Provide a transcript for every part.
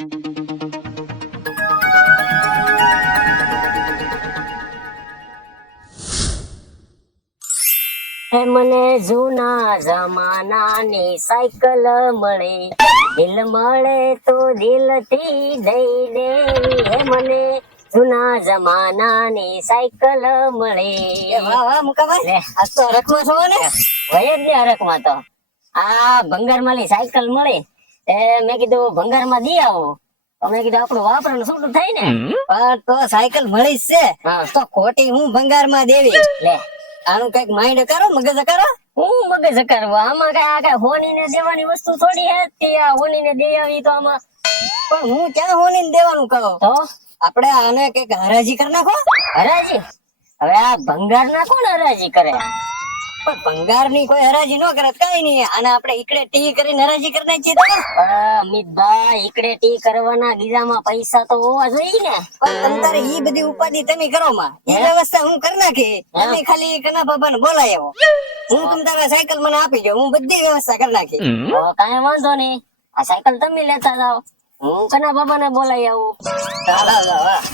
મને જૂના જમાનાની સાયકલ મળે, દિલ મળે તો દિલથી દઈ દેવી. હે મને જૂના જમાનાની સાયકલ મળે. વાહ વાહ મુકાભાઈ, આ તો હરખમાં છો ને? હોય જ ને હરખમાં તો. આ ભંગારમાલી સાયકલ મળી, મેં કીધું ભંગારમાં દી આવો. તો મેં કીધું આપણું વાપરવાનું શું થાય ને. પણ તો સાયકલ મળી જ છે, તો ખોટી હું ભંગારમાં દેવી. લે આનું કઈક માઇન્ડ કરો, મગજ કરો. હું મગજ કરવા આમાં કઈ હોની ને દેવાની વસ્તુ થોડી હે. તે આ હોની ને દે આવી તો આમાં પણ હું ક્યાં હોની ને દેવાનું કહું? તો આપણે આને કઈક હરાજી કરી નાખો. હરાજી? હવે આ ભંગાર ના કોણ હરાજી કરે? પણ ભંગાર ની કોઈ હરાજી ન કરે કઈ નહીં. આને આપણે ઈકડે ટી કરીને હરાજી કરી નાખીએ તો. અમિતભાઈ, ઈકડે ટી કરવાના ગીરામાં પૈસા તો હોવા જોઈએ ને. પણ તમ તારે ઈ બધી ઉપાધિ તમે કરો માં, ઈ વ્યવસ્થા હું કરી નાખી. તમે ખાલી કના બાબા ને બોલાય આવો, હું તમ તારા સાયકલ મને આપી જાઉં. હું બધી વ્યવસ્થા કરી નાખી. કઈ વાંધો નહીં, આ સાયકલ તમે લેતા જાઓ, હું કના બાબા ને બોલાઈ આવું. ચાલો વાહ.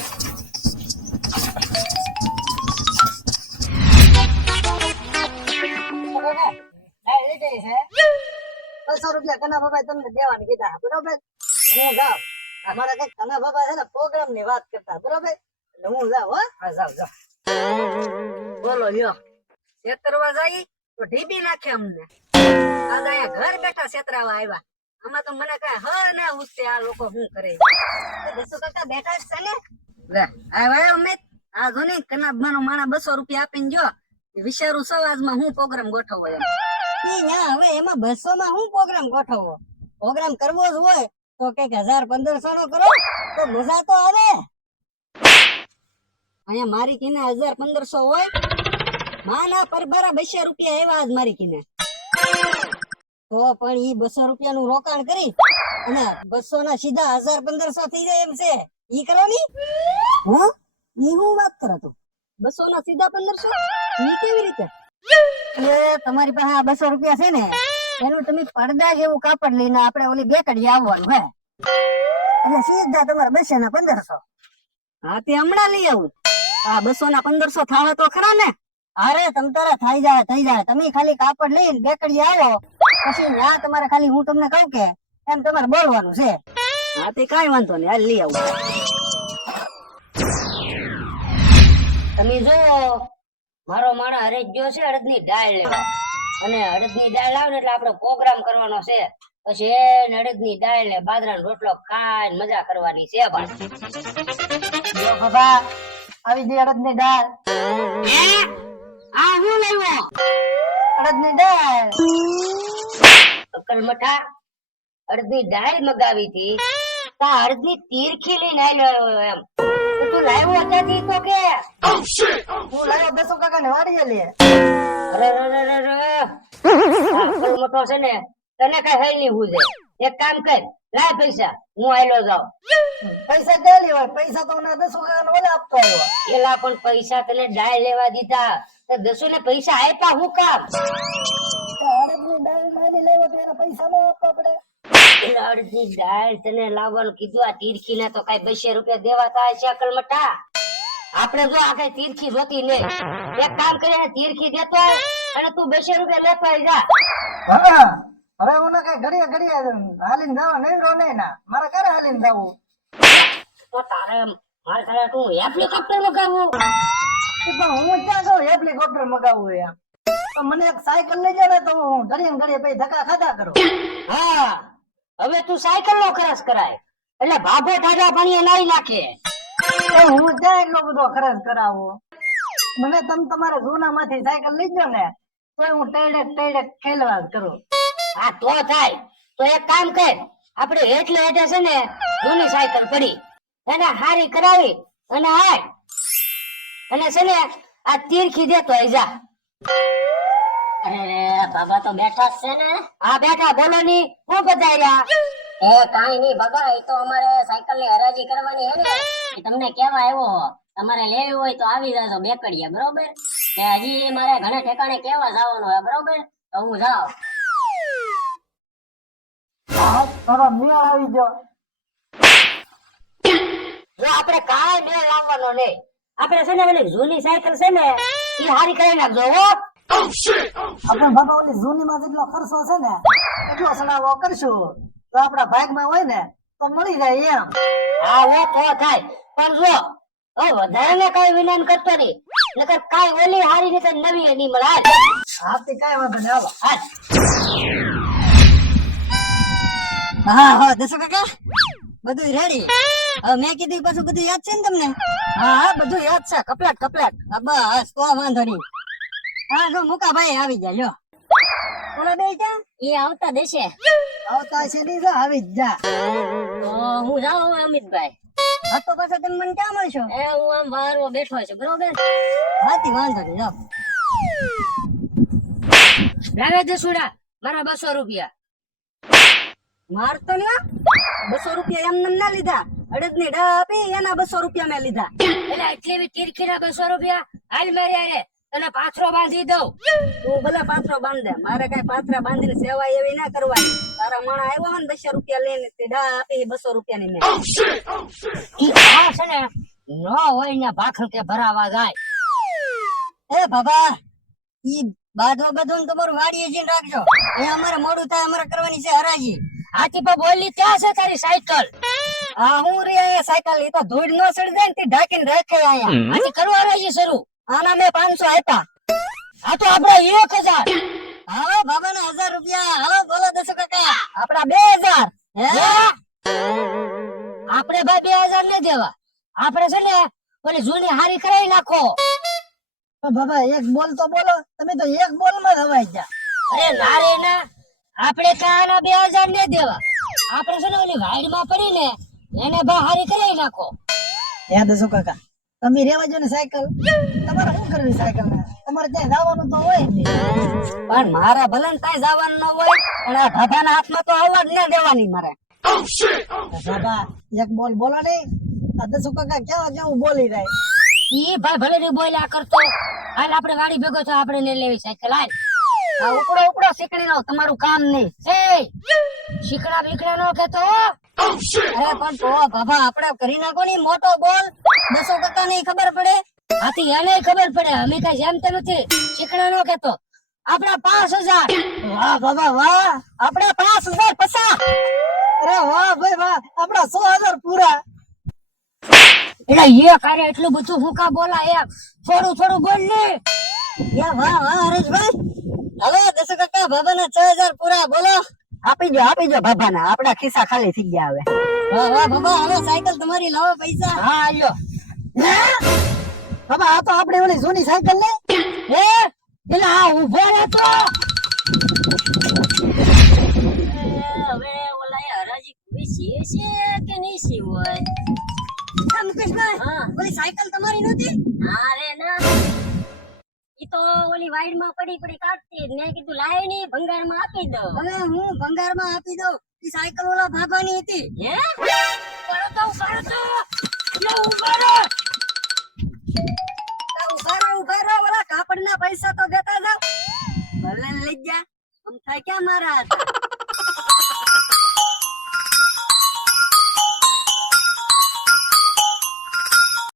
200 રૂપિયા કના બાબા તમને દેવાનું કીધા, બરોબર? હું જાઉં. અમારા કઈક કના બાબા છે ને પ્રોગ્રામ ની વાત કરતા, બરોબર? એટલે હું જાઉં. હો હા, જાઉં. બોલો લ્યો, છેતરવા જાય તો ઢીબી નાખે અમને. આજે અહીંયા ઘર બેઠા છેતરાવા આવ્યા. આમાં તો મને કઈ હ ના ઉસતે આ લોકો શું કરે. બસો કાકા બેઠા જ છે ને. લે આવ્યા અમિત, આ જો ને કનાબમાનો માણા 200 રૂપિયા આપીને જો વિચારું સવાજમાં હું પ્રોગ્રામ ગોઠવવો એમ. હવે એમાં 200 માં હું પ્રોગ્રામ ગોઠવવો? પ્રોગ્રામ કરવો જ હોય તો કઈક 1000-1500 નો કરો તો મજા તો આવે. અહીંયા મારી કિને 1000-1500 હોય? માના પરબારા 200 રૂપિયા એવા જ મારી કિને. તો પણ ઈ 200 રૂપિયાનું રોકાણ કરી અને 200 ના સીધા 1000-1500 થઈ જાય એમ છે. ઈ કરો ની. હું ઈ હું વાત કરો તો 200 ના સીધા 1500 ઈ કેવી રીતે? એ તમારી પાસે આ 200 રૂપિયા છે ને, એનું તમે પડદા જેવું કાપડ લઈને આપણે ઓલી બેકડી આવવાનું હે, એટલે સીધા તમારે 200 ના 1500. હા તે હમણાં લઈ આવું. આ 200 ના 1500 થાવે તો ખરા ને? અરે તમ તારા થઈ જાય. તમે ખાલી કાપડ લઈને બેકડી આવો, પછી ના તમારે ખાલી હું તમને કહું કે એમ તમારે બોલવાનું છે. હા તે કઈ વાંધો નહીં, હાલ લઈ આવું. તમે જો મારો માણસ હરેશ ગયો છે અડદની દાળ લેવા, અને અડદની દાળ લાવ ને એટલે આપણે પ્રોગ્રામ કરવાનો છે. પછી એને અડદની દાળ ને બાજરાનો રોટલો ખાઈને મજા કરવાની છે. બાબા આવી ગઈ અડદની દાળ. આ હું લાવ્યો? અડદની દાળ. અકલ મઠા, અડદની દાળ મગાવી હતી, તા અડદની તીરખી લઈને આવ્યો એમ. તો તું લાવ્યો ત્યાંથી તો કે હું લાવ્યો 200 કાકા ને વાડીએ લે. અરે અકલ મોટો છે ને, તને કઈ હઈ નહીં હુજે. એક કામ કર, લાય પૈસા, હું આયલો જાઉં. પૈસા ક્યાં લેવાય? પૈસા તો મને 200 કાકા ને ઓલા આપતો આવ્યો. એલા પણ પૈસા તને દાળ લેવા દીધા, તો 200 ને પૈસા આપ્યા હું કામ? અડદની દાળ મારી લેવો તો એના પૈસા નો આપવા પડે. એલા અડદની દાળ તને લાવવાનું કીધું, આ તીરખી ને તો કઈ 200 રૂપિયા દેવા થાય છે અકલ મઠા. આપણે જો આ કઈ તીરખી જોતી નહીં. એક કામ કરીને તીરખી દેતો આવ અને તું 200 રૂપિયા લેતો આવી જા. હા હવે હું કઈ ઘડીએ હાલીને જવા નહીં રહો નહીં ના, મારે ક્યારે હાલીને જવું? તો તારે મારે તારે તું હેલિકોપ્ટર મગાવવું? પણ હું ક્યાં કહું હેલિકોપ્ટર મગાવવું એમ? તો મને એક સાયકલ લઈ જાય ને તો હું ઘડીએ પછી ધક્કા ખાધા કરું. હા હવે તું સાયકલ નો ખર્ચ કરાય એટલે ભાભો ઠાડા પાણીએ નાઈ નાખે. હું ક્યાં એટલો બધો ખર્ચ કરાવો? મને તમારા જૂના માંથી સાયકલ લઈ જાઓ ને તો હું ટેડે ખેલવા જ કરું. હા તો થાય. તો એક કામ કર, આપણે હેઠલે હેઠે છે ને જૂની સાયકલ પડી એને હારી કરાવી અને હાય અને છે ને આ તીરખી દેતો આઈ જા. અરે બાબા તો બેઠા છે ને? હા બેઠા, બોલો ની હું બધાર્યા? કાઈ નહીં બાબા, એ તો અમારે સાયકલ ની હરાજી કરવાની હે ને, તમને કેવા આવ્યો. તમારે લેવી હોય તો આવી જાજો બેકડીએ, બરોબર? હજી મારે ઘણા ઠેકાણે કેવા જવાનું હે, બરોબર? તો હું જાઉં. થોડો મેળ આવી ગયો. જો આપણે કાંઈ મેળ લાવવાનો નહીં. આપણે છે ને ઓલી જૂની સાયકલ છે ને એ હારી કરી નાખજો હો. આપણે બાબા ઓલી જૂની માં જેટલો ખર્ચો છે ને એટલો સડાવો કરશું તો આપણા ભાગમાં હોય ને તો મળી જાય એમ. હા હો તો થાય. પણ જો હવે વધારે ને કઈ વિનાન કરતો નહીં, નકર કાંઈ ઓલી હારી રીતે નવી નહીં મળે. હાલ. હાથી કાંઈ વાંધો નહીં હાલો. હાલ. હા હા દસો કાકા બધું રેડી. હવે મેં કીધું પાછું બધું યાદ છે ને તમને? હા હા બધું યાદ છે. Couplet couplet. હા બસ તો વાંધો નહીં. હા જો મુકા ભાઈ આવી જાય લ્યો. ઓલા બે ક્યાં? એ આવતા દેશે. આવતા છે નહીં જો આવી જ જા. તો હું જાઉં અમિતભાઈ. હા તો પાછા તમે મને ક્યાં મળશો? એ હું આમ બહાર બેઠો છું બરોબર. હાથી વાંધો નહીં જાઓ. લાવે દસુડા મારા 200 રૂપિયા. મારતો ને 200 રૂપિયા એમ ના લીધા. અડદ ની ડા આપી એના 200 રૂપિયા મેં લીધા. એટલે એટલી બી તીરખીના 200 રૂપિયા. હાલ મારી હારે તને પાથરો બાંધી દઉં. તું ભલે પાથરો બાંધ દે. મારે કઈ પાથરા બાંધીને સેવા એવી ના કરવાની. તારા માણા આવ્યો હોય ને 200 રૂપિયા લઈને તે ડા આપી 200 રૂપિયા ની મેં. ઈ આ છે ને ન હોય ને ભાખર કે ભરાવા જાય. એ બાબા ઈ બાધો બધો તમારું વાડીએ જઈને રાખજો. એ અમારે મોડું થાય અમારે કરવાની છે હરાજી. આથી પણ બોલી ત્યાં છે તારી સાયકલ. હા હું રે અહીંયા સાયકલ એ તો ધૂળ નો સડી જાય ને તે ઢાંકીને રાખે અહીંયા. આથી કરવા રહી શરૂ. આના મેં 500 આપ્યા. આ તો આપણે 1000. હાલો બાબા ના 1000 રૂપિયા. હાલો બોલો દસો કાકા આપડા 2000. હે આપણે ભાઈ 2000 ને દેવા. આપણે છે ને ઓલી જૂની હારી કરાવી નાખો. બાબા એક બોલ તો બોલો. તમે તો એક બોલ માં હવાઈ જા. અરે ના રે ના, આપણે કાના 2000 ને દેવા. આપણે છે ને ઓલી વાઈડ માં પડી ને એને ભાઈ હારી કરાવી નાખો. હે દસો કાકા તમે રેવા જો ને સાયકલ. તમારે શું કરવી સાયકલ ને? તમારે ત્યાં જવાનું તો હોય ને. પણ મારા ભલે ને ત્યાં જવાનું ન હોય પણ આ ઢાઢાના હાથમાં તો આવવા જ ના દેવાની મારે. બાબા એક બોલ બોલો ને. આ દસો કાકા કેવા કેવું બોલી જાય. ઈ ભાઈ ભલે ની બોલ્યા કરતો. હાલ આપણે વાડી ભેગો છો, આપણે ને લેવી સાયકલ. હાલ. આ ઉપડો ઉપડો શીખડી નો તમારું કામ નહીં. એ શીકડા બીકડા નો કેતો. અરે પણ તો બાબા આપણે કરી નાખો ને મોટો બોલ. દસો કાકા ને ખબર પડે. આથી એને ખબર પડે. અમે કઈ જેમ તેમ નથી. શીકડા નો કેતો. આપડા 5000. વાહ બાબા વાહ. આપડા 5000 પસા. અરે વાહ ભાઈ વાહ. આપડા 100,000 પૂરા. એટલે એ કાર્ય એટલું બધું હું કા બોલા એમ થોડું થોડું બોલ ને. યા વાહ વાહ હરેશભાઈ. હવે દસો કાકા બાબા ના 6000 પૂરા બોલો. આપી દો બાબા ના. આપડા ખિસ્સા ખાલી થઈ ગયા હવે. વાહ વાહ બાબા હવે સાયકલ તમારી લાવો પૈસા. હા આલ્યો. બાબા આ તો આપણે ઓલી જૂની સાયકલ ને. એ એટલે આ ઉભો રહેતો. હવે ઓલા હરાજી કોઈ સીએ છે કે નહીં સી હોય. મુકેશભાઈ હા. ઓલી સાયકલ તમારી નહોતી? ના રે ના, ઈ તો ઓલી વાઈડ માં પડી પડી કાઢતી. મેં કીધું લાય ની ભંગાર માં આપી દો. હવે હું ભંગારમાં આપી દઉં. ઈ સાયકલ ઓલા ભાભાની હતી. હે કરો તો લે ઉભા રહો. ઉભા રહો ઓલા કાપડના પૈસા તો દેતા જાવ. ભલે લઈ જા. આમ થાય ક્યાં મારા હતા.